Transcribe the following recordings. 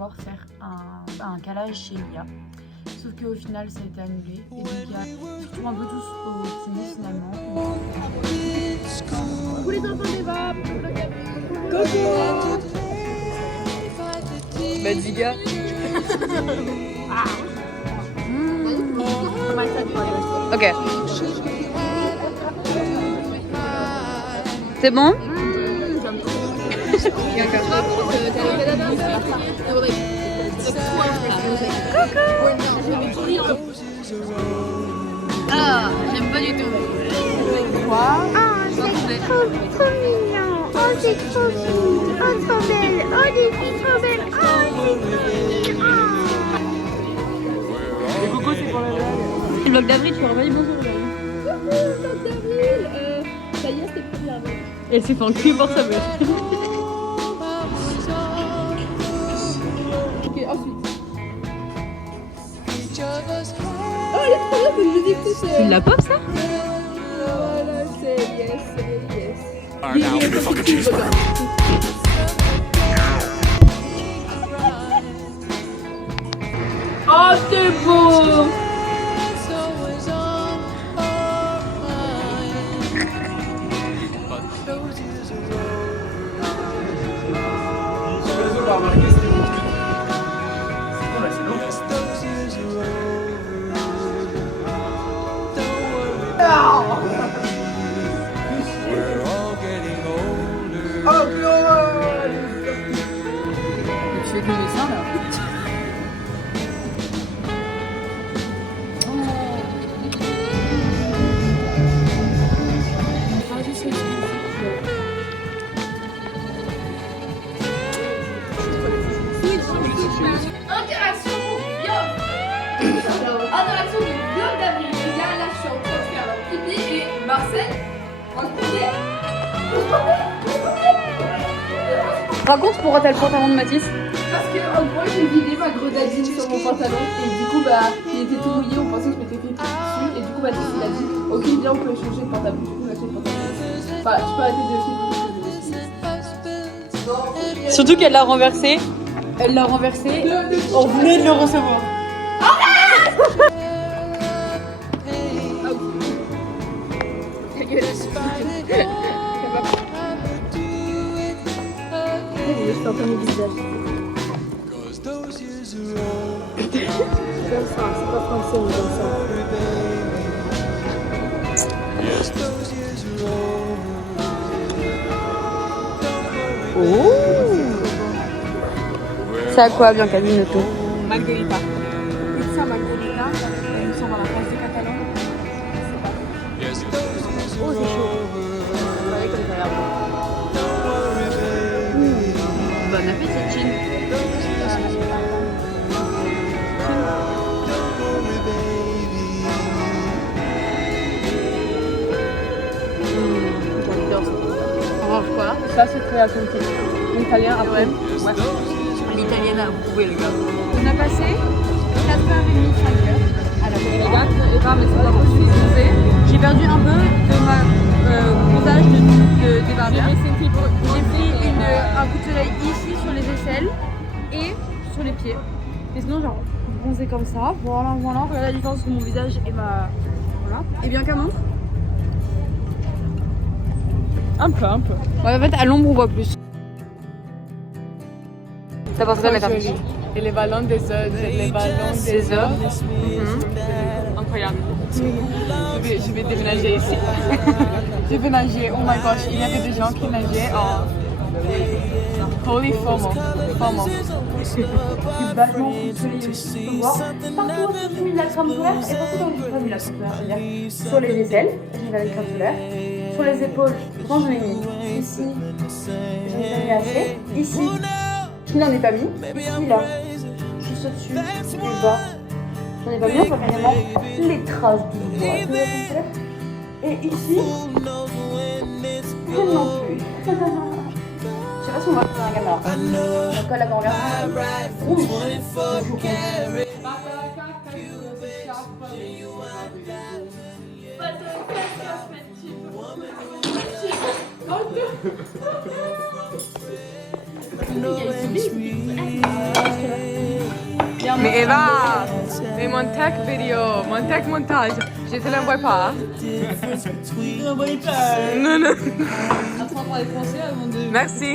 soir faire un calage chez Lia. Sauf qu'au final ça a été annulé. Et donc il y a surtout un peu tous au ciné finalement. Tous les enfants des babes. Coco. Madiga. Ok. C'est bon? Ah, j'aime pas du tout. Quoi? C'est trop mignon. Oh, c'est trop mignon. Oh, trop belle. Oh, les filles trop belles. Oh, c'est trop mignon. Et Coco, c'est pour la blague. C'est le vlog d'avril, tu peux envoyer bonjour. Coucou, vlog d'avril. Ça y est, c'était première vlog. Elle s'est fait enculer pour ça, meuf. Ok, ensuite. Oh, elle est trop bien cette musique, tu sais. C'est de la pop, ça? Voilà, c'est yes, c'est yes. Oh, c'est beau! Tu fais que le sein là. Interaction de vlog d'avril. Regarde, là, je suis en train de faire leur pipi et Marcel, on se prenait. Raconte pourquoi t'as le pantalon de Mathis. Parce que en gros j'ai vidé ma grenadine sur mon pantalon et du coup bah il était tout mouillé, on pensait que je m'étais fait pipi dessus et du coup Mathis il a dit ok bien on peut changer de pantalon, du coup on a fait le pantalon. Enfin tu peux arrêter de filmer. Surtout qu'elle l'a renversé. Elle l'a renversé. On venait de le recevoir. Je suis en train de visage. Comme ça, c'est pas français mais comme ça. Oh. C'est à quoi, Bianca Binotto? Margarita. Pizza margarita. Nous sommes à la place des Catalans. Oh c'est chaud. Ouais, comme ça a l'air bon. Bon appétit, Chin. J'adore ça. On mange quoi? Ça c'est création de l'italien après. Ouais. L'italienne, vous pouvez, les gars. On a passé 4h30, 5h à la Corrida. Et bah, mais c'est pas possible de bronzer. J'ai perdu un peu de ma bronzage de débardeur. J'ai pris un coup de soleil ici sur les aisselles et sur les pieds. Mais sinon, genre, bronzer comme ça. Voilà, voilà. Regardez la différence entre mon visage et ma. Voilà. Et bien qu'à montre. Un peu. Ouais, en fait, à l'ombre, on voit plus. T'as pensé quoi de la carte? Et les ballons des œufs, les ballons Des œufs. Incroyable. Je vais déménager ici. Je vais nager, oh my gosh, il y avait des gens qui nageaient en holy FOMO. C'est vachement coup de soleil aussi. Tu peux voir. Partout où j'ai mis de la crème solaire et partout où j'ai pas mis la crème solaire. C'est-à-dire sur les aisselles, j'ai mis la crème solaire. Sur les épaules, quand je l'ai mis. Ici, je n'ai pas mis assez. Ici, je n'en ai pas mis. Ici, là, juste au-dessus, et bas. J'en ai pas mis, on voit carrément les traces du doigt de la crème solaire. Et ici, je n'en plus. Je sais pas si on va faire un caméra. Donc là, quand on regarde, rouge, Mais Eva, mais mon tech vidéo, mon tech montage, je te l'envoie pas. Non, non. Apprends à parler français avant de. Merci.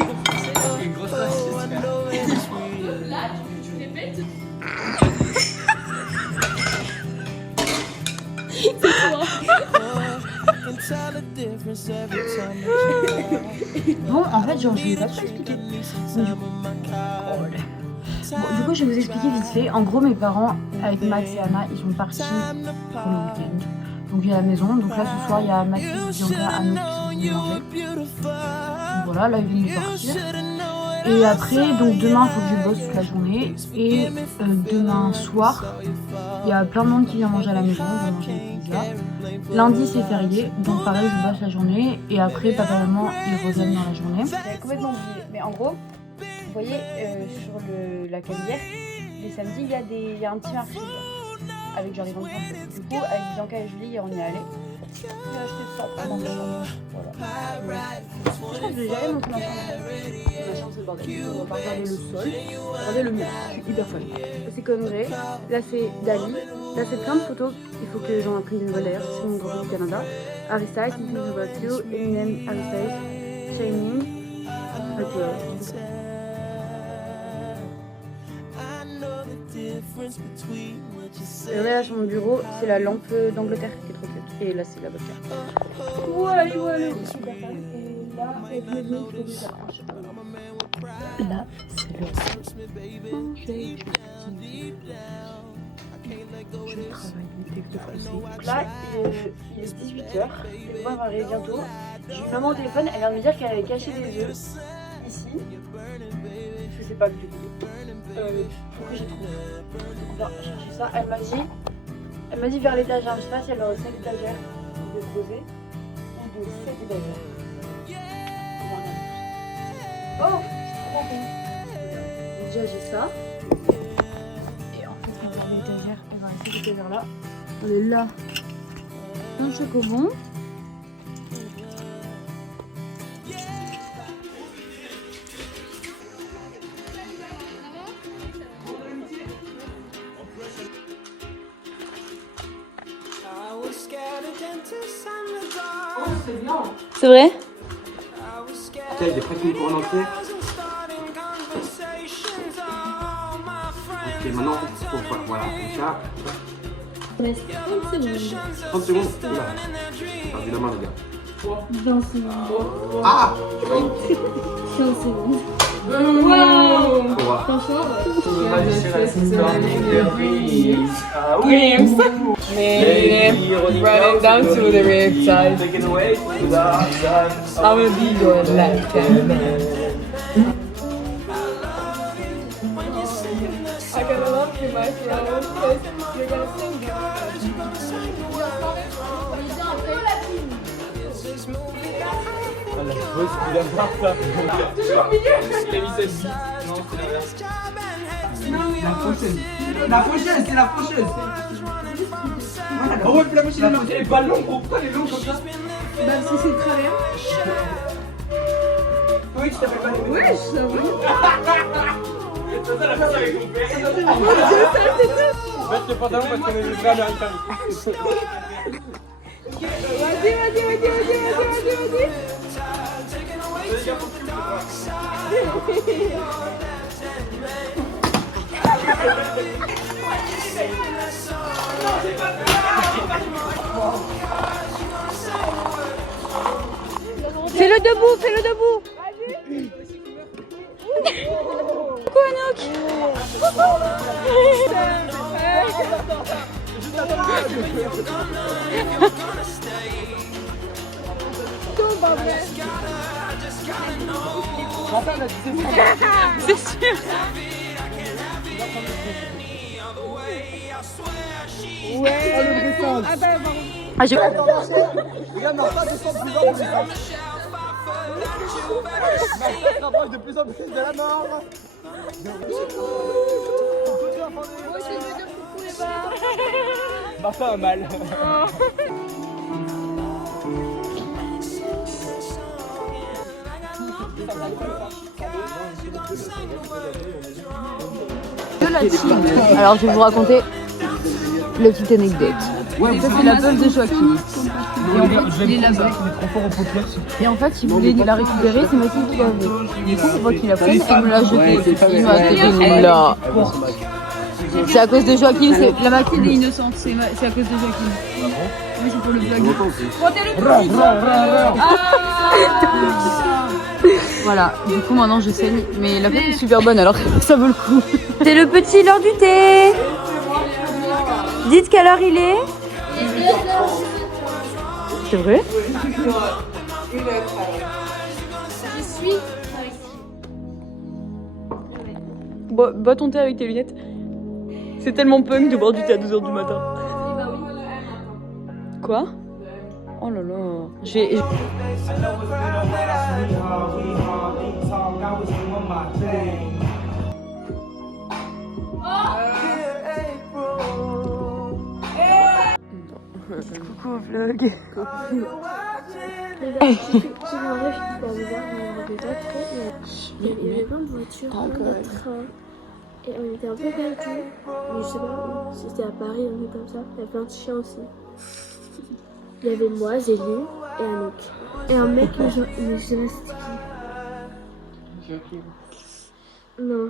Une grosse raciste. Là, tu répètes. Bon, en fait, genre, je vais pas trop expliquer. Mais du coup... Bon, du coup, je vais vous expliquer vite fait. En gros, mes parents, avec Max et Anna, ils sont partis pour le week-end. Donc, il y a la maison. Donc là, ce soir, il y a Max et Bianca, Anna qui sont venus manger. Donc voilà, là, ils viennent de partir. Et après, donc demain, il faut que je bosse toute la journée. Et demain soir, il y a plein de monde qui vient manger à la maison. On va manger des pizzas. Lundi, c'est férié. Donc pareil, je bosse la journée. Et après, papa et maman, ils reviennent dans la journée. J'avais complètement oublié. Mais en gros, vous voyez, sur la Canebière, les samedis, il y a un petit marché. Avec genre les ventes françaises. Du coup, avec Bianca et Julie, on y est allé. J'ai acheté ça pendant la journée. Voilà. Je crois que je l'ai jamais montré ma chambre. Ma chambre, c'est le bordel. On va pas regarder le sol. Regardez le mur. Je suis hyper folle. C'est Congrès. Là, c'est Dali. Là, c'est plein de photos. Il faut que j'en imprime une nouvelle d'ailleurs. C'est mon grand du Canada. Harry Styles, Thinking About You, Eminem, Harry Styles, Shining. Et puis voilà. Et là, sur mon bureau, c'est la lampe d'Angleterre qui est trop cute. Et là, c'est la vodka. Voilà, voilà. Super fan. Et là, avec mes amis, je fais ça. Là, c'est le manger. Je travaille mes textes de français. Donc là, il est 18h. Et moi, on va arriver bientôt. J'ai une maman au téléphone, elle vient de me dire qu'elle avait caché des œufs ici. Je sais pas du coup. Faut que j'ai trouvé. Donc on va chercher ça. Elle m'a dit vers l'étagère. Je sais pas si elle aurait 5 étagères de poser ou de 7 étagères. Oh, je suis trop contente. Déjà j'ai ça. Et en fait, on va aller à l'étagère. On va rester cette étagère là. On est là. Un chocobon. C'est vrai? Tiens, il est prêt pour en entier. Ok, maintenant, faut faire, voilà, comme ça. Il reste 30 secondes. 30 secondes, oula. Perdu la main, les gars. 20 secondes. Ah! 15 secondes. Wow. On va. Franchement, Dreams. Running down to the riptide. Take it away to the outside. I will be your left-hand man. I gotta love you, my friend, because you're gonna sing La grosse, il a marre ça. Toujours au milieu. Il a mis cette vie. Non, c'est l'inverse. La prochaine. La prochaine, c'est la prochaine. Oh ouais, puis la prochaine, elle est pas longue, pourquoi elle est longue comme ça? Bah, parce que c'est le travers. Oui, tu t'appelles pas les Ouais, je sais. C'est ça la face avec mon père. Mettre le pantalon parce qu'on est des vrais américains. Vas-y. fais-le debout, fais-le debout. C'est sûr. Ah, j'ai... Rapproche de plus en plus de la mort. Martin a mal. la team. Alors je vais vous raconter la petite anecdote. Ça c'est la meuf de Joachim. Et en fait, il est là-bas. Et en fait, il voulait la récupérer, c'est Mathilde qui l'avait. Du coup, pour qu'il la prenne, il me l'a jetée. Il m'a dit là. C'est à cause de Joachim, la Mathilde est innocente, c'est à cause de Joachim. Oui, c'est pour le vlog. Voilà, du coup maintenant je saigne, mais la pâte est super bonne alors ça vaut le coup. C'est le petit l'heure du thé. Dites quelle heure il est. C'est vrai? Bois ton thé avec tes lunettes. C'est tellement punk de boire du thé à 2h du matin. Quoi? Oh là là. Coucou vlog. J'ai un rêve super bizarre, on avait pas trop. Il y avait plein de voitures, plein de trains. Et on était un peu perdus. Mais je sais pas où. C'était à Paris, un truc comme ça. Il y a plein de chiens aussi. Il y avait moi, Zélie et Anouk. Et un mec, mais je sais pas c'était qui. Non.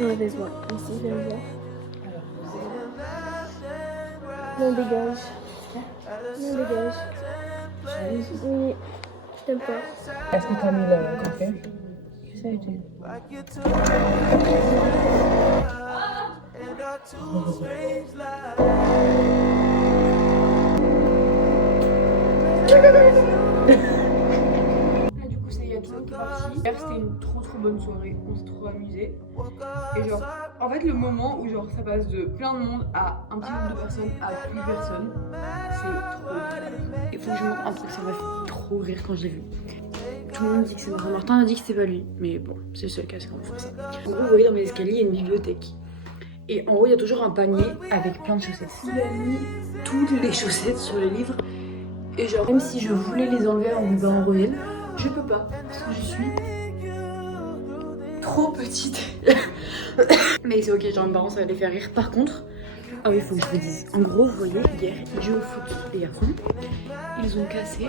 Non, baise-moi. Ici, viens me voir. Non, dégage. Non, dégage. Oui, je t'aime pas. Est-ce que t'as mis le café? Ça a été. Du coup, c'est Yatou qui est parti. Hier, c'était une trop bonne soirée. On s'est trop amusé. Et genre, en fait, le moment où genre ça passe de plein de monde à un petit nombre de personnes à plus personne, c'est trop. Il faut que je montre un truc, ça m'a fait trop rire quand je l'ai vu. Tout le monde dit que c'est Martin. Martin a dit que c'était pas lui, mais bon, c'est le seul cas, c'est quand même pour ça. En gros, vous voyez dans mes escaliers, il y a une bibliothèque. Et en haut, il y a toujours un panier avec plein de chaussettes. Il a mis toutes les chaussettes sur les livres. Et genre, même si je voulais les enlever en mes parents reviennent, je peux pas, parce que je suis trop petite. Mais c'est ok, genre mes parents ça va les faire rire. Par contre, ah oui, il faut que je vous dise. En gros, vous voyez, hier, ils jouent au foot, les garçons. Ils ont cassé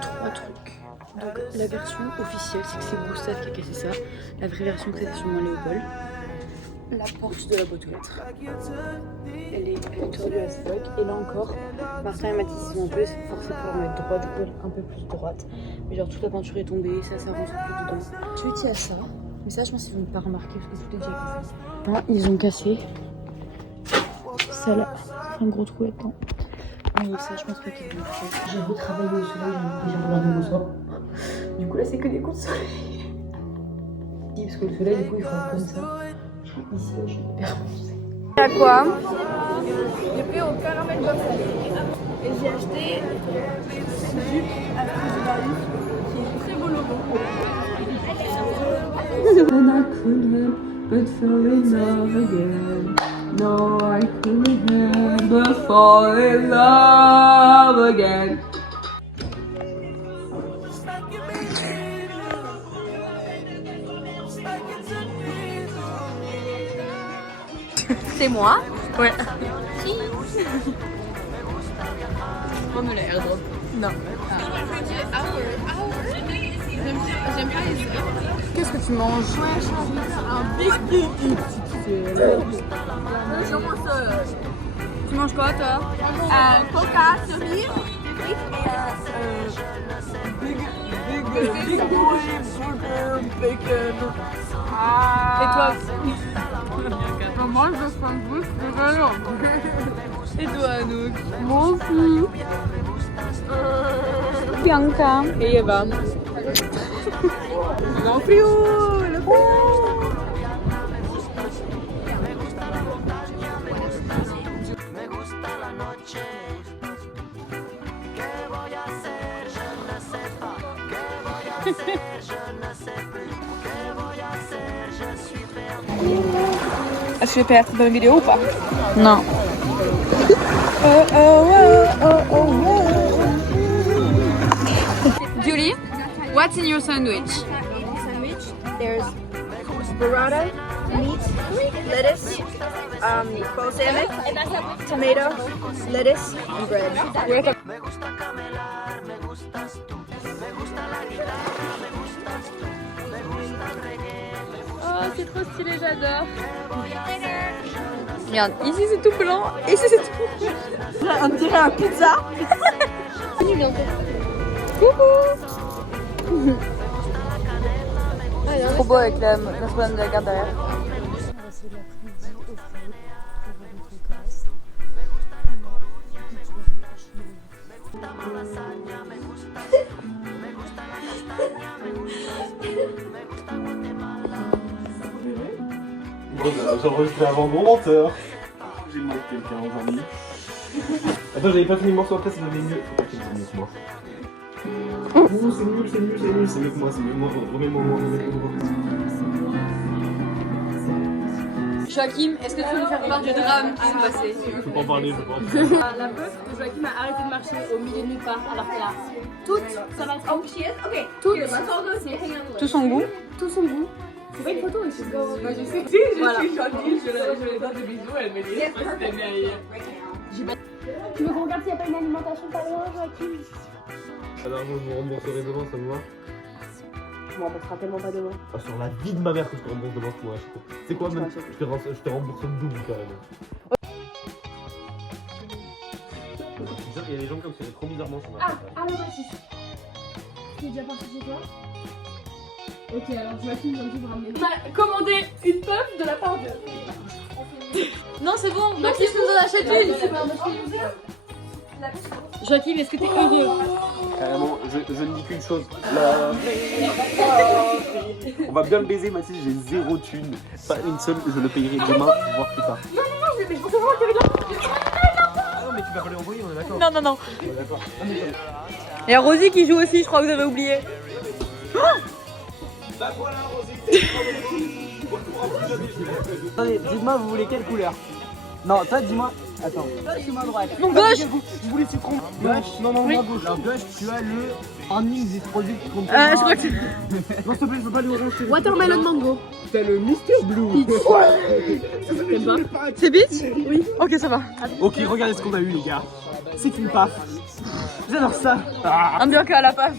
3 trucs. Donc la version officielle, c'est que c'est Gustave qui a cassé ça. La vraie version, c'est sûrement Léopold. La porte de la boîte aux lettres. Elle est tordue à ce bloc. Et là encore, Martin et Mathis sont un peu forcés pour la mettre droite, un peu plus droite. Mais genre toute la peinture est tombée, ça rentre plus dedans. Ensuite il y a ça. Mais ça je pense qu'ils n'ont pas remarqué parce que tout est déjà cassé. Là ils ont cassé. Ça là, ça fait un gros trou là-dedans. Mais ça je pense pas qu'ils vont le faire. J'ai retravaillé au soleil, j'ai regardé mon soir. Du coup là c'est que des coups de soleil. Parce que le soleil du coup il fera comme ça. Ici, je suis hyper foncée. À quoi? J'ai pris au caramel beurre salé. Et j'ai acheté ce jus à Frisbee qui est très beau logo. And I couldn't but fall in love again. No, I couldn't but fall in love again. C'est moi. Ouais. On me l'a airdrop. Non. Qu'est-ce que tu manges? Un big. Tu manges quoi toi? Un coca, cerise, Et toi? Moi, je fais un boost de valeur. Et toi Anouk? Moi aussi. Bianca. Et Eva. Non plus. Le Est-ce que je peux être dans la vidéo ou pas? Non. Julie, what's in your sandwich? sandwich. There's burrata, lettuce, balsamic, tomato, lettuce, and bread. Oh, c'est trop stylé, j'adore. Regarde, ici c'est tout blanc, et ici c'est tout. On dirait un pizza. Trop beau avec la Notre-Dame de la Garde derrière. J'enregistrais avant gros menteur. J'ai manqué quelqu'un aujourd'hui. Attends, j'avais pas fini le morceau après, ça donnait mieux. Faut pas qu'il me dise moi. Ouh, c'est nul, c'est nul, c'est nul, c'est mieux que moi, c'est mieux que moi. Remets-moi, remets-moi. Joachim, est-ce que tu veux nous faire part du drame qui s'est passé? Je peux pas en parler, je pense. La meuf de Joachim a arrêté de marcher au milieu de nulle part alors qu'elle a toute sa batterie. Tout son goût. Tout son goût. C'est pas une photo ici. Moi je sais. Si, Voilà. suis gentille, je lui donne des bisous, elle me dit que c'était meilleur. Tu veux qu'on regarde s'il n'y a pas une alimentation pas loin, Joachim? Alors, je vous rembourserai demain, ça me va? Je m'en rembourserai tellement pas demain. Ah, sur la vie de ma mère que je te rembourse demain, c'est moi. C'est quoi, même? Je te rembourse le double carrément. Il y a des gens comme ça, c'est trop bizarrement sur ma Ah non, Baptiste. Tu es déjà parti chez toi? Ok, alors Joachim vient de vous ramener. On a commandé une puff de la part de. Non, c'est bon, Maxime nous en achète une. Joachim, est-ce que t'es heureux? Carrément, je ne dis qu'une chose. Là... On va bien le baiser, Mathilde, j'ai zéro thune. Pas une seule, je le payerai demain, voire plus tard. Mais je pensais vraiment qu'il y avait de la. Ah non, mais tu vas pas les envoyer, on est d'accord. Non, non, non. On est d'accord. Il y a Rosie qui joue aussi, je crois que vous avez oublié. Bah voilà, Rosie. Attendez, dites-moi, vous voulez quelle couleur? Non, toi, dis-moi. Attends. C'est ma droite. Non, gauche. Je voulais sucre. Gauche. Non, non, Oui. moi gauche. Alors, gauche, tu as le Earning this product. Je crois que c'est... Non, s'il te plaît, je veux pas lui orange. Watermelon mango. T'as le Mr. Blue. T'aimes pas? C'est Beach? Oui. Ok, ça va. Ok, regardez ce qu'on a eu, les gars. C'est une paf. J'adore ça. Un bien qu'à la paf.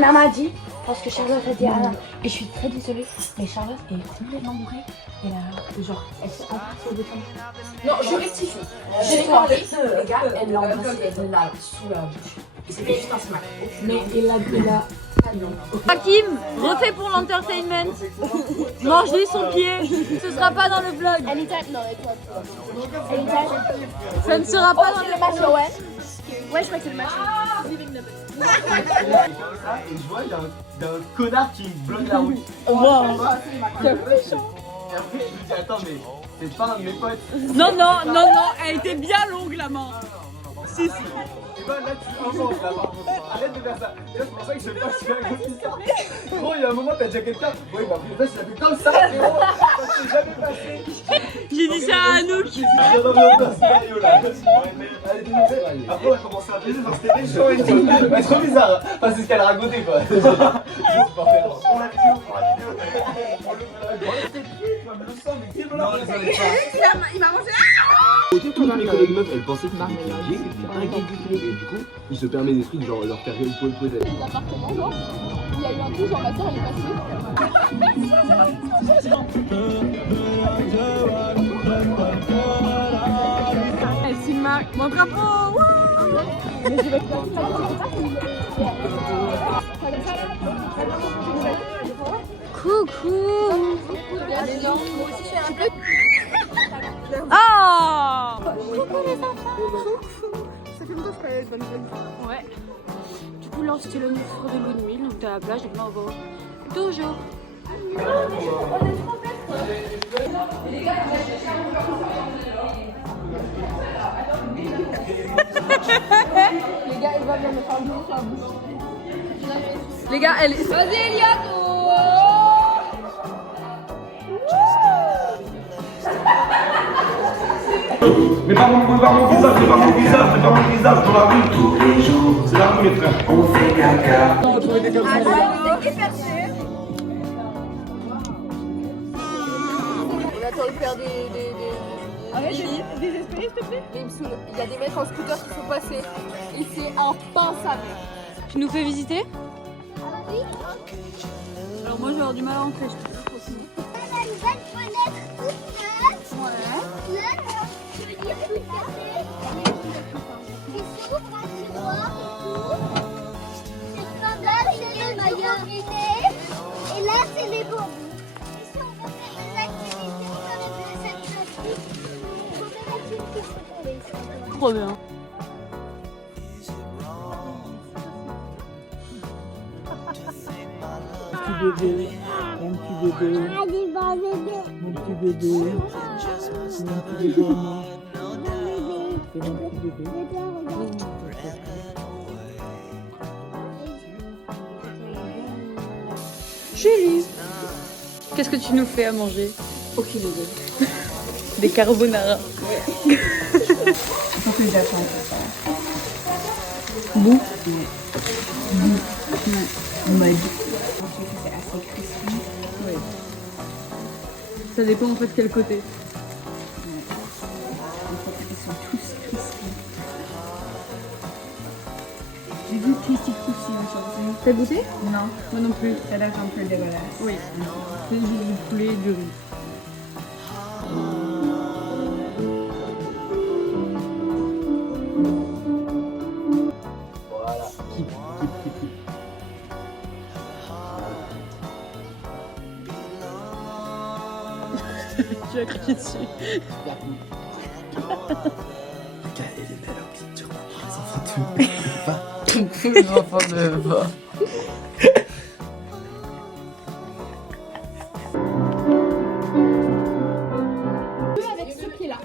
Elle m'a dit, parce que Charlotte a dit ah, et je suis très désolée, mais Charlotte est complètement bourrée. Et là, genre, elle s'est embrassée au béton. Non, je rectifie. J'ai regardé, les gars, elle l'a embrassée, elle l'a sous la bouche. C'était juste un smack. Mais il a Joachim, refais pour l'entertainment. Mange-lui son pied. Ce sera pas dans le vlog. Elle est tête, non, elle est tête. Elle est tête. Ça ne sera pas dans le match, ouais. Ouais, je crois que c'est le match. Et je vois, il y a un connard qui me bloque la route. Wow. Et après, je me dis, attends, mais c'est pas un de mes potes. Non, non, non, non, elle était bien longue la main. Si, si. Et ben là, tu inventes là, par contre. Arrête de faire ça. Et là, c'est pour ça que je sais pas si c'est un gros bizarre. Gros, il y a un moment, t'as déjà quelqu'un. Oui, bah après, ça fait comme ça, frérot. Ça s'est jamais passé. J'ai dit ça à Anouk. Il y a un scénario là. Allez, dénoncer. Après, on a commencé à baiser, genre, c'était chaud et tout. C'est trop bizarre. Enfin, c'est ce qu'elle a raconté, quoi. Juste pour faire. On l'a vidéo, pour la vidéo. Il m'a mangé. Toutes mes collègues meufs, elles pensaient que c'était gay, mais pas gay du tout. Et du coup, il se permet des trucs genre leur faire une poil L'appartement, genre, il y a eu un coup, genre ma soeur elle est passée. Elle filme mon drapeau. Mais je vais Coucou. Ah. Coucou les enfants. Ça fait longtemps que je parlais de bonne bonne. Ouais. Du coup, là, c'était le nufre de l'eau de nuit, donc t'es à la plage, donc là, on va toujours. Les gars, elle va bien me faire un bisou sur la bouche. Les gars, elle est... Vas-y, Eliade. Mais pas mon visage, c'est pas mon visage, c'est pas mon visage dans la rue. Tous les jours, c'est la rue, mes frères. On fait caca. qui ont faire des... Arrête de désespérer, s'il te plaît. Mais il me saoule. Il y a des mecs en scooter qui sont passés. Et c'est impensable. Tu nous fais visiter? Alors moi je vais avoir du mal à entrer, je trouve. Et là, c'est les bambous. Et si on veut faire des activités comme de cette il faut faire des activités. Trop bien. Mon petit bébé. Mon petit bébé. Mon petit bébé. C'est mon petit bébé. C'est mon petit bébé. Julie, qu'est-ce que tu nous fais à manger? Aucune idée. Des carbonara. Faut que j'attende ça. Bon. On m'a dit. Ensuite, c'est assez crispy. Oui. Ça dépend en fait quel côté. Ils sont tous crispy. J'ai vu Tasty Crispy aujourd'hui. T'as goûté? Non, Moi non plus. ça a l'air un peu dégueulasse. Oui. C'est juste du poulet et du riz. Tu as craché dessus. Elle est belle, tu comprends, les enfants Les enfants de pas. Avec ce pied-là.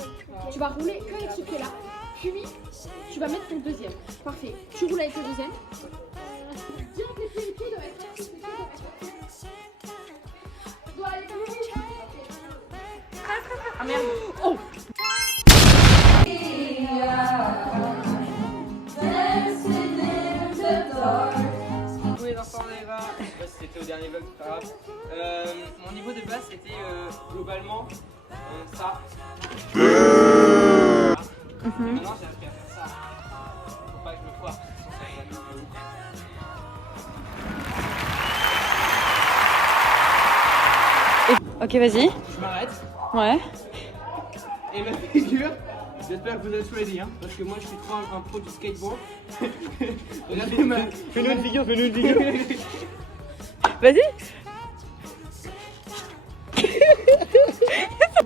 Tu vas rouler que avec ce pied-là. Puis, tu vas mettre ton deuxième. Parfait. Tu roules avec le deuxième. Tiens, tes pieds doivent être. Tu dois aller plus vite. Ah merde. Oh! Coucou les enfants, on y va. Je sais pas si c'était au dernier vlog, c'est pas grave. Mon niveau de base c'était globalement ça. Maintenant j'ai appris à faire ça. Faut pas que je me foire, sinon ça va mieux de ouf. Ok, vas-y. Je m'arrête. Ouais. Et ma figure, j'espère que vous êtes ready, hein, parce que moi je suis trop un pro du skateboard. Regardez ma... Fais-nous une figure, fais-nous une figure. Vas-y.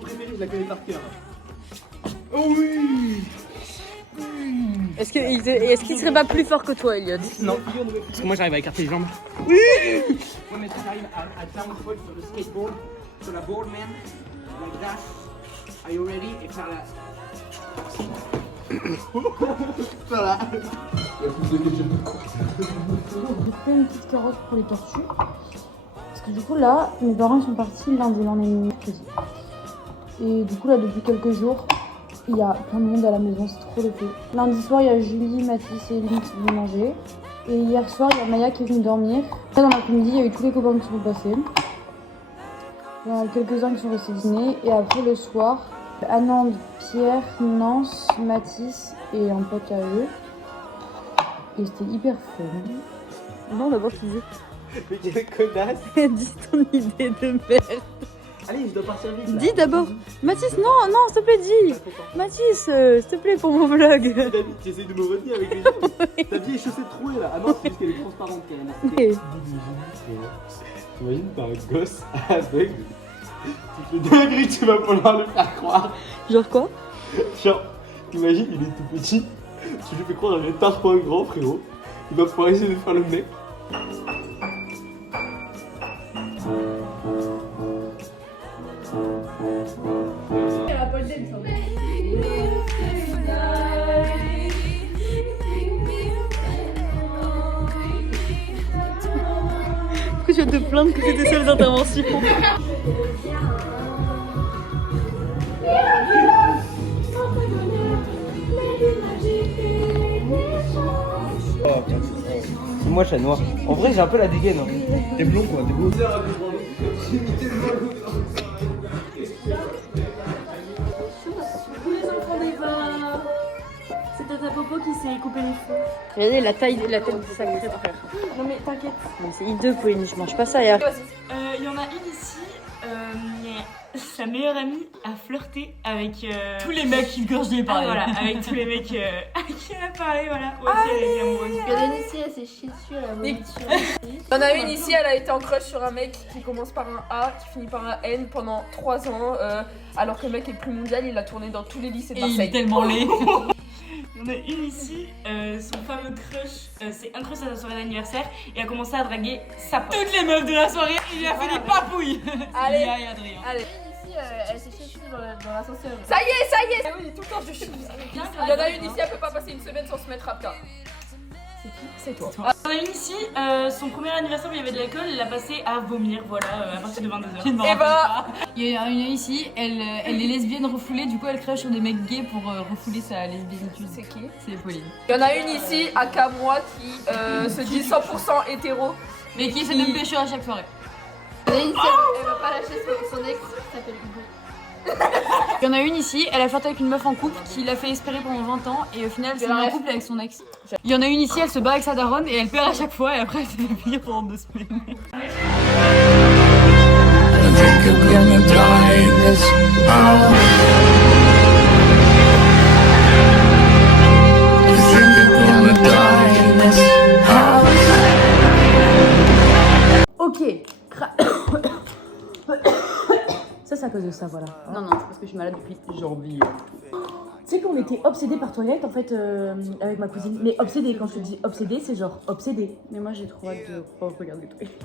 préférée, je la connais par cœur. Oh oui. Est-ce qu'il serait pas plus fort que toi, Elliot? Non, parce que moi j'arrive à écarter les jambes. Oui. Ouais, mais si j'arrive à downfoot sur le skateboard, sur la board, man, like that. Are you ready? Et faire la... Voilà. Il y a plus de ketchup. J'ai fait une petite carotte pour les tortues. Parce que du coup là, mes parents sont partis lundi, on est mercredi. Et du coup là, depuis quelques jours, il y a plein de monde à la maison, c'est trop le feu. Lundi soir, il y a Julie, Mathis et Eline qui sont venus manger. Et hier soir, il y a Maya qui est venue dormir. Là, dans l'après-midi, il y a eu tous les copains qui sont passés. Il y en a quelques-uns qui sont restés dîner. Et après, le soir, Anand, Pierre, Nance, Mathis et un pote à eux. Et c'était hyper fun. Non, d'abord, je disais. Mais quelle connasse. Dis ton idée de merde. Allez, je dois partir vite. Là. Dis d'abord. Mathis, non, s'il te plaît, dis. Mathis, s'il te plaît, pour mon vlog. David, tu essayes de me retenir avec les jambes. Ta vieille chaussette trouée là. Ah non, c'est juste qu'elle est transparente quand même. Et- T'imagines, t'as un gosse aveugle. Tu fais dinguerie, tu vas pouvoir le faire croire. Genre quoi? Genre, t'imagines, il est tout petit. Tu lui fais croire un retard pour un grand frérot. Il va pouvoir essayer de faire le mec. Pourquoi tu vas te plaindre que c'est tes seules interventions? Moi, je suis noir. En vrai, j'ai un peu la dégaine. Hein. T'es blond quoi, t'es blond. ta popo qui s'est coupé les cheveux. Regardez la taille de la tête de sa crêpe, frère. Non mais t'inquiète. Mais c'est hideux, Pauline, je mange pas ça, hier. Il y en a une ici, sa meilleure amie a flirté avec tous les mecs quand je lui ai parlé. Voilà, avec tous les mecs à qui elle a parlé, voilà. Ouais, elle a été amoureuse. Il y en a une ici, elle s'est chiée dessus, elle a vomi dessus. Il y en a une ici, elle a été en crush sur un mec qui commence par un A, qui finit par un N pendant 3 ans, alors que le mec est le plus mondial, il a tourné dans tous les lycées de Marseille. Il est tellement laid. Il y en a une ici, son fameux crush s'est incrusté à sa soirée d'anniversaire et a commencé à draguer sa pote. Toutes les meufs de la soirée, il lui a fait des papouilles. Allez, Lia et Adrien. allez. Ici, elle s'est chiée dessus dans l'ascenseur. Ça y est, ça y est. Oui, tout le temps je chie. Il y en a une ici, elle peut pas passer une semaine sans se mettre à plat. C'est qui? C'est toi. Il y en a une ici, son premier anniversaire où il y avait de l'alcool, elle l'a passé à vomir, voilà, à partir de 22h. Et bah, Il y en a une ici, elle est lesbienne refoulée, du coup elle crache sur des mecs gays pour refouler sa lesbiennitude. c'est qui? C'est Pauline. Il y en a une ici, aka moi, qui se dit 100% hétéro. Mais qui essaie de me pécho à chaque soirée. Il y en a une ici, elle va pas lâcher son ex, qui s'appelle Hugo. Il y en a une ici, elle a flirté avec une meuf en couple qui l'a fait espérer pendant 20 ans et au final elle s'est mise en couple avec son ex. Il y en a une ici, elle se bat avec sa daronne et elle perd à chaque fois et après elle s'est fait finir pendant 2 semaines. Ok. Ça, c'est à cause de ça, voilà. Non, non, c'est parce que je suis malade depuis janvier. Tu sais qu'on était obsédés par Twilight en fait avec ma cousine. Mais obsédés, quand je te dis obsédés, c'est genre obsédés. Mais moi j'ai trop hâte de regarder Twilight.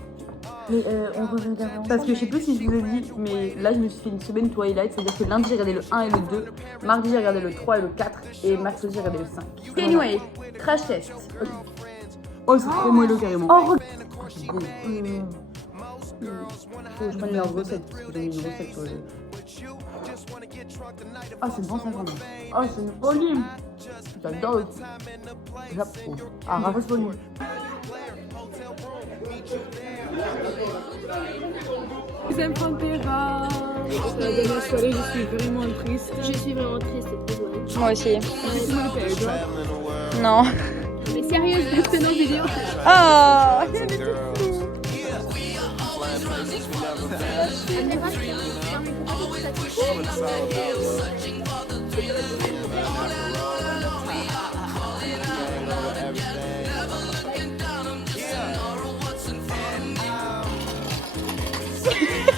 Mais on regarde Parce que je sais plus si je vous ai dit, mais là je me suis fait une semaine Twilight, c'est-à-dire que lundi j'ai regardé le 1 et le 2, mardi j'ai regardé le 3 et le 4, et mercredi j'ai regardé le 5. Anyway, crash test. Okay. Oh, c'est trop moelleux carrément. Oh, Faut que je prenne leur recette, parce que j'ai mis une recette sur le... Ah, c'est bon ça vraiment. Ah, c'est une folie. J'adore le... J'approuve. Ah, rafale folie. Deuxième Pantera. La dernière soirée, je suis vraiment triste. Je suis vraiment triste, désolée. moi aussi. Toi Non. Mais sérieux, je fais nos vidéos. Ah. Tu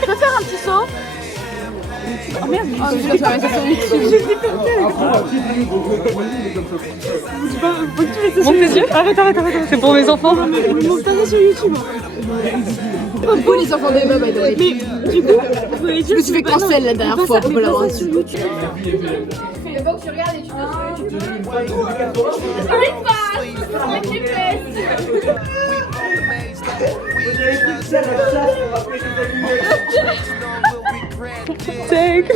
peux faire un petit saut? Oh merde, je dois faire ça sur YouTube. Monte tes yeux. Arrête. C'est pour mes enfants. Monte ça sur YouTube. Pour les enfants des by the way. Mais du coup, je me suis fait cancel la dernière fois pour l'avoir sur YouTube. Le bon que tu regardes et tu te sur YouTube. Take me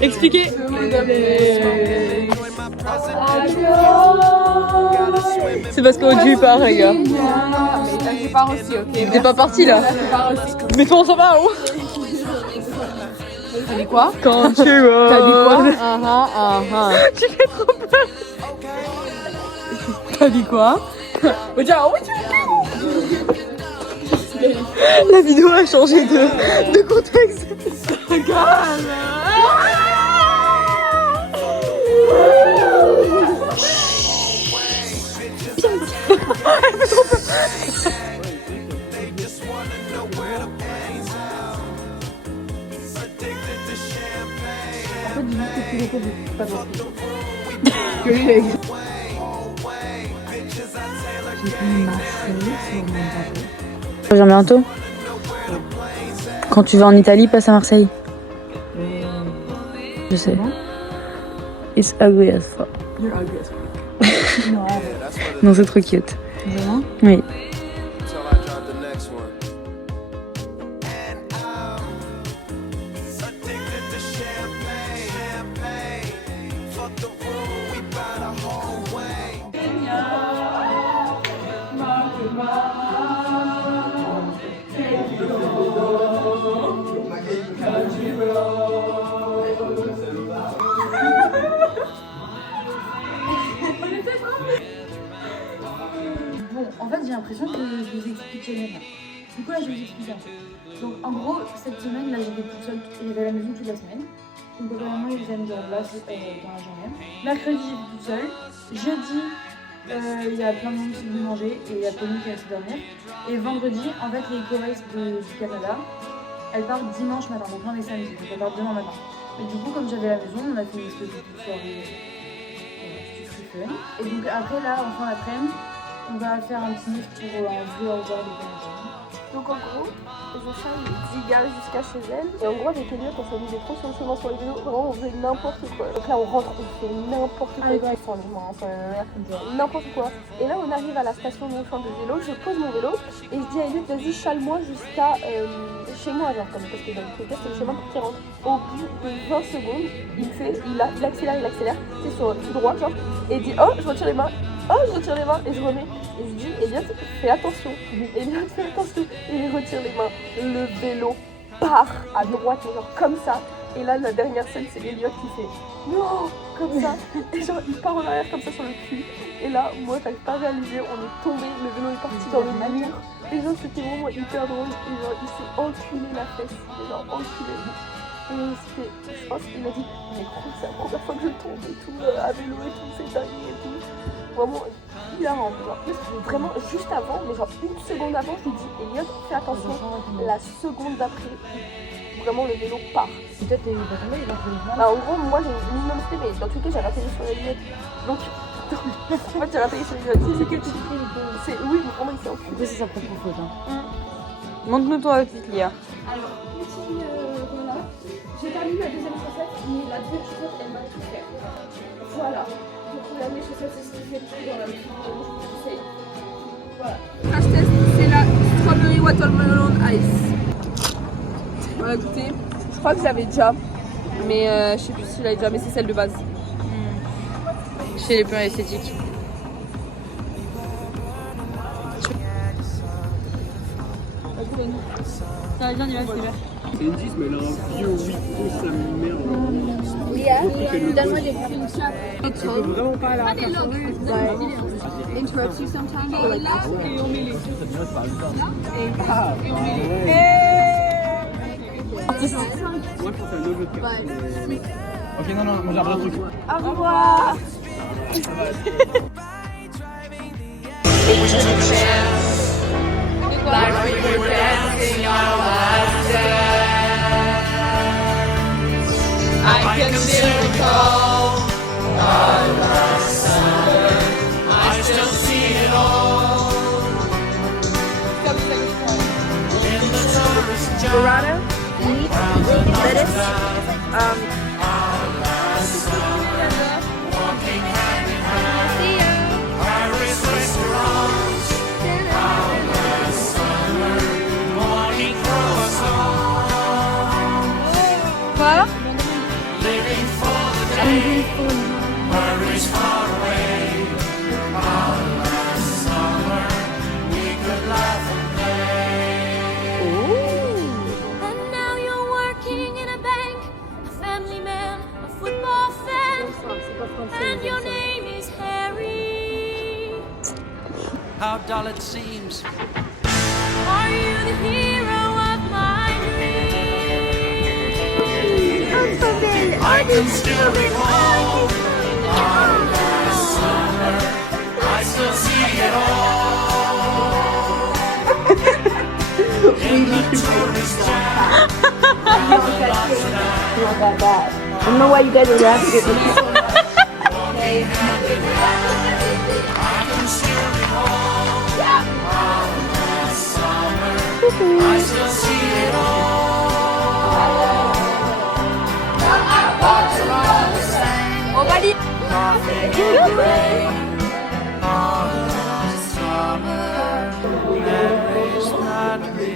Expliquez. C'est parce qu'Audrey il part, les gars. Mais je pars aussi, ok. T'es pas parti là. Mais toi on s'en va, oh. T'as dit quoi? Quand tu veux. T'as dit quoi? Tu fais trop peur. T'as dit quoi? La vidéo a changé de contexte. Je reviens bientôt. Quand tu vas en Italie, passe à Marseille. Je sais. It's ugly as fuck. Non, c'est trop cute. Vraiment? Oui. rien. Du coup là je vais vous expliquer un peu. Donc en gros cette semaine là j'étais toute seule, j'étais à la maison toute la semaine. Donc vraiment ils viennent de là dans la journée. Mercredi j'étais toute seule. Jeudi il y a plein de monde qui veut manger et il y a Penny qui va se dormir. Et vendredi en fait les Eco-Race du Canada elles partent dimanche matin, donc on est samedi, donc elles partent demain matin. Et du coup comme j'avais la maison on a fait une espèce de petite soirée fun. Et donc après là en fin d'après-midi on va faire un petit mix pour un vieux order de Canada. Donc en gros, je charge 10 gars jusqu'à chez elle. Et en gros, avec Elliot, on s'amusait trop sur le chemin sur les vélos. Vraiment, on faisait n'importe quoi. Donc là, on rentre, on fait n'importe quoi. Sans les mains, n'importe quoi. Et là, on arrive à la station de fin de vélo. Je pose mon vélo et je dis à Elliot, vas-y, chale-moi jusqu'à chez moi. Genre, comme parce que dans le cas, c'est le chemin pour qu'il rentre. Au bout de 20 secondes, il accélère. C'est sur tout droit, genre. Et il dit, oh, je retire les mains. Oh, je retire les mains et je remets. Et je dis, Elliot, fais attention. Elliot, fais attention. Et il retire les mains. Le vélo part à droite, genre comme ça. Et là, la dernière scène, c'est Elliot qui fait non, comme ça. Et genre, il part en arrière comme ça sur le cul. Et là, moi, j'arrive pas à réaliser. On est tombé, le vélo est parti dans le mur. Et genre, c'était vraiment hyper drôle. Et genre, il s'est enculé la fesse. Et genre, enculé. Et c'était, je pense qu'il a dit, mais gros, c'est la première fois que je tombe et tout, à vélo et tout, c'est dingue et tout. Vraiment hilarant, genre vraiment juste avant, mais genre une seconde avant, je lui dis Elliot, fais attention, la seconde d'après, vraiment le vélo part. Peut-être il va tomber, il va tomber. Bah en gros, moi j'ai une minimum spé, mais dans tous les cas j'ai atterri sur Elliot. Donc en fait j'ai atterri sur Elliot. C'est que tu c'est oui, mais vraiment il s'est enculé. C'est sa propre faute. Hein. Montre-nous ton outfit, Lia. Alors, petit Roland, j'ai pas mis la deuxième chaussette, mais la deuxième chaussette elle m'a tout fait. Voilà. Donc là, mes chaussettes, c'est ce qui fait tout dans la vie. Voilà. Crash test, c'est la Strawberry Watermelon Ice. On va goûter. Je crois que je l'avais déjà, mais je sais plus si je l'avais déjà, mais c'est celle de base. Chez les plans esthétiques. Ça va bien, Niva, c'est bien. C'est une 10, mais elle a un vieux 8 pouces, sa mère. Donne-moi des une chape. Tu peux vraiment pas la faire Interrupt you sometimes. Et on met les. Moi, je pense à un autre de carte. Ok, non, moi j'ai un vrai truc. Au revoir. Like we were dancing our last dance. I can still recall our last summer. I still see it all. In the tourist jar, Burrata, meat, lettuce, our last summer. Walking hand in hand, Irish restaurants. Our last summer, morning croissant. Quoi? Living for the day, worries far away. Our last summer, we could laugh and play. And now you're working in a bank, a family man, a football fan, and your name is Harry. How dull it seems. Are you the hero of my dreams? I can still recall our last summer. I still see it all. In the tourist jam, I don't know why you guys are laughing at me. walking hand in hand. I can still recall our last summer. I still see it all. Nothing can break our last summer. Perish not me.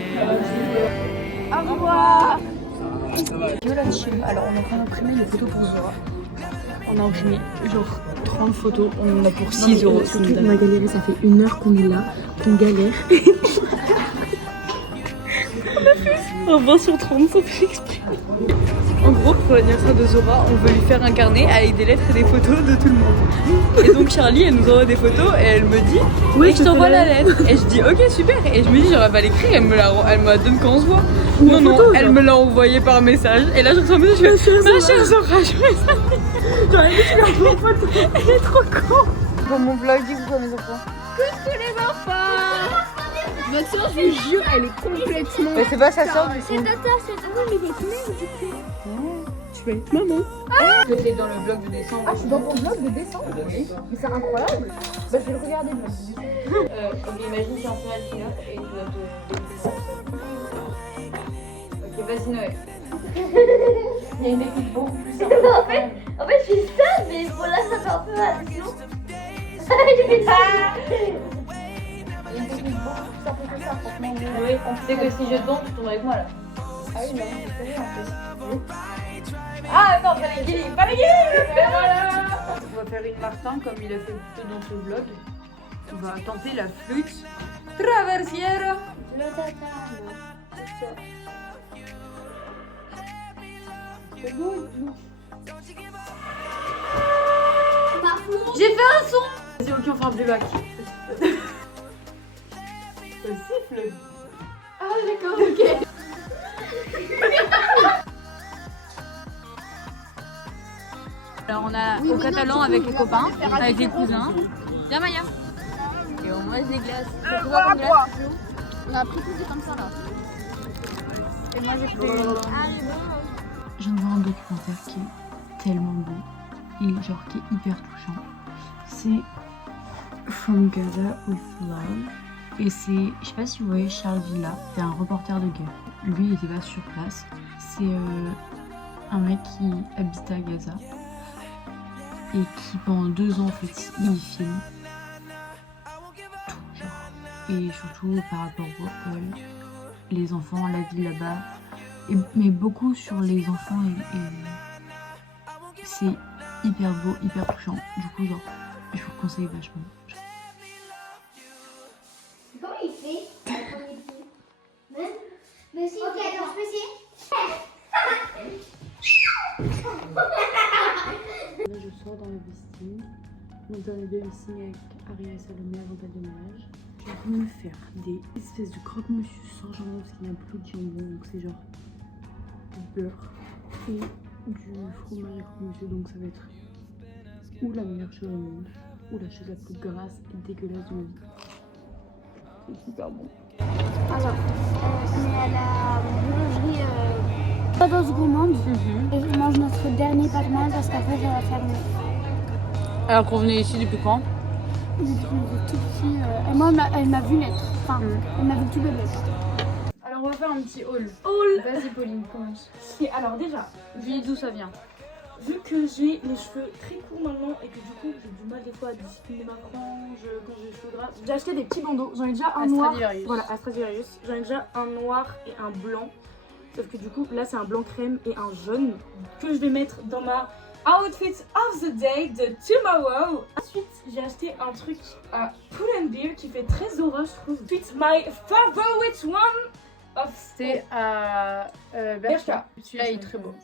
Au revoir. Viola Chill. Alors on est en train d'imprimer les photos pour Zora. On a imprimé genre 30 photos, on en a pour 6 euros. Surtout on a galéré, ça fait 1 heure qu'on est là, qu'on galère. On a fait un 20 sur 30 sans faire exprès. En gros, pour l'anniversaire de Zora, on veut lui faire un carnet avec des lettres et des photos de tout le monde. Et donc Charlie, elle nous envoie des photos et elle me dit oui, je t'envoie la lettre. Et je dis ok super. Et je me dis genre elle va l'écrire, elle me la donne quand on se voit. Non non, elle me l'a envoyé par message. Et là je reçois un message, je fais ma chère Zora, je fais ça. J'aurais aimé que tu lui envoies une photo. Elle est trop con. Dans mon vlog, dis quoi mes enfants? Coucou les enfants. Votre soeur, je vous jure, elle est complètement. Mais c'est pas sa soeur du coup. C'est Tata, c'est Tata, mais votre mère, du coup. Tu vas être maman. J'étais dans le vlog de décembre. Ah, je suis dans ton vlog de décembre. Oui. Mais c'est incroyable. Bah, je vais le regarder. Ok, imagine que c'est un final qui note et tu dois te. Ok, vas-y Noé. Il y a une équipe beaucoup plus simple. En fait, je fais ça, mais bon, là, ça fait un peu mal, sinon. Je fais ça. Il y a une technique beaucoup plus simple que ça, franchement. Oui, c'est que si je tombe, tu tomberais avec moi là. Ah oui, mais je connais en fait. Ah non, pas les guillis, pas les guillis. Voilà. On va faire une Martin comme il a fait plutôt dans ce vlog. On va tenter la flûte traversière. Le Tata, J'ai fait un son. Vas-y, ok, on fera un playback. Ça siffle. Ah d'accord, ok. Alors on a au catalan avec les copains, avec les cousins. Viens Maya. Et on mange des glaces. On a pris tout comme ça là. Et moi j'ai fait... Je viens de voir un documentaire qui est tellement beau et genre qui est hyper touchant. C'est From Gaza with Love. Et c'est, je sais pas si vous voyez Charles Villa, c'est un reporter de guerre. Lui il était pas sur place. C'est un mec qui habite à Gaza et qui pendant 2 ans en fait il filme tout genre. Et surtout par rapport aux les enfants, la vie là-bas. Mais beaucoup sur les enfants et c'est hyper beau, hyper touchant. Du coup genre je vous le conseille vachement. Comment il fait? Mais si, ok, attends, je peux essayer. Là je sors dans le vestine, dans le babysitting avec Aria et Salomé avant le démarrage. Je vais me faire des espèces de croque-monsieur sans jambon parce qu'il n'y a plus de jambon, donc c'est genre du beurre et du fromage croque-monsieur, donc ça va être ou la meilleure chose au monde ou la chose la plus grasse et dégueulasse de ma vie. C'est super bon. Alors, on est à la boulangerie Pâtes Gourmandes et on mange notre dernier pâtement parce qu'après ça va fermer. Alors qu'on venait ici depuis quand? Depuis tout petit. Et moi, elle m'a vu naître. Enfin, elle m'a vu tout bébé. Alors on va faire un petit haul. Vas-y Pauline, commence. Et alors déjà, Dis d'où ça vient. vu que j'ai les cheveux très courts maintenant et que du coup j'ai du mal des fois à discipliner ma frange quand j'ai les cheveux gras, j'ai acheté des petits bandeaux. J'en ai déjà un noir. Voilà, à Stradivarius. J'en ai déjà un noir et un blanc. Sauf que du coup là c'est un blanc crème et un jaune que je vais mettre dans ma outfit of the day de tomorrow. Ensuite j'ai acheté un truc à Pull&Bear qui fait très Zora je trouve. It's my favorite one of C'est à Bershka. Celui-là il est très beau.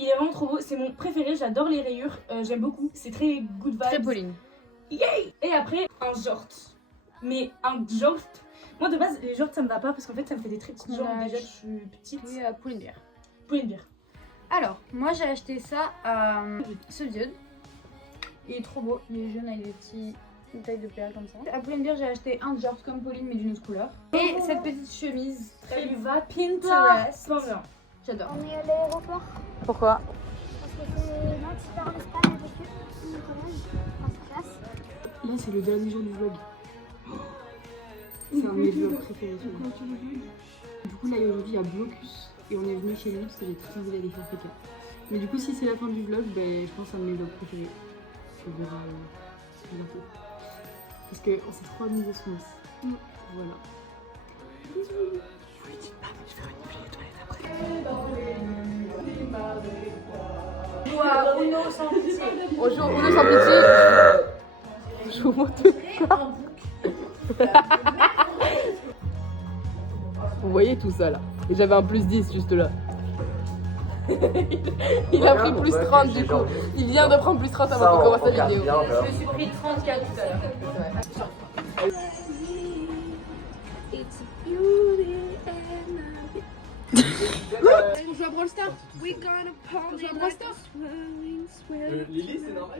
Il est vraiment trop beau, c'est mon préféré, j'adore les rayures, j'aime beaucoup, c'est très good vibes. Très Pauline. Yay! Et après, un jort. Mais un jort, moi de base, les jorts ça me va pas parce qu'en fait ça me fait des très petites jambes, déjà que je suis petite. Oui, à Pull&Bear. Pull&Bear. Alors, moi j'ai acheté ça à ce diode. Il est trop beau, il est jaune avec des petits tailles de perles comme ça. À Pull&Bear j'ai acheté un jort comme Pauline mais d'une autre couleur. Et cette petite chemise. Elle lui va Pinterest. Trop bien. J'adore. On est à l'aéroport Pourquoi? parce que c'est là que tu pars en Espagne avec eux, mon collège, en classe. Là c'est le dernier jour du vlog. C'est un de mes vlogs préférés. Du coup là aujourd'hui il y a blocus et on est venu chez nous parce que j'ai très envie d'aller faire caca. Mais du coup si c'est la fin du vlog, ben, je pense à un de mes vlogs préférés. On verra bientôt. Parce qu'on s'est trop amusés ce mois-ci. Voilà. Bisous. Vous lui dites pas mais je vais faire une vidéo toilette après. Joue à Uno sans pitié. On joue Uno sans pitié. Je vous montre Vous voyez tout ça là. Et j'avais un +10 juste là. Il a pris plus 30 du coup. Il vient de prendre plus 30 avant qu'on commence la vidéo. Je me suis pris 34 tout à l'heure. On joue à Brawl Stars. On joue à Brawl Stars. Lily, c'est normal.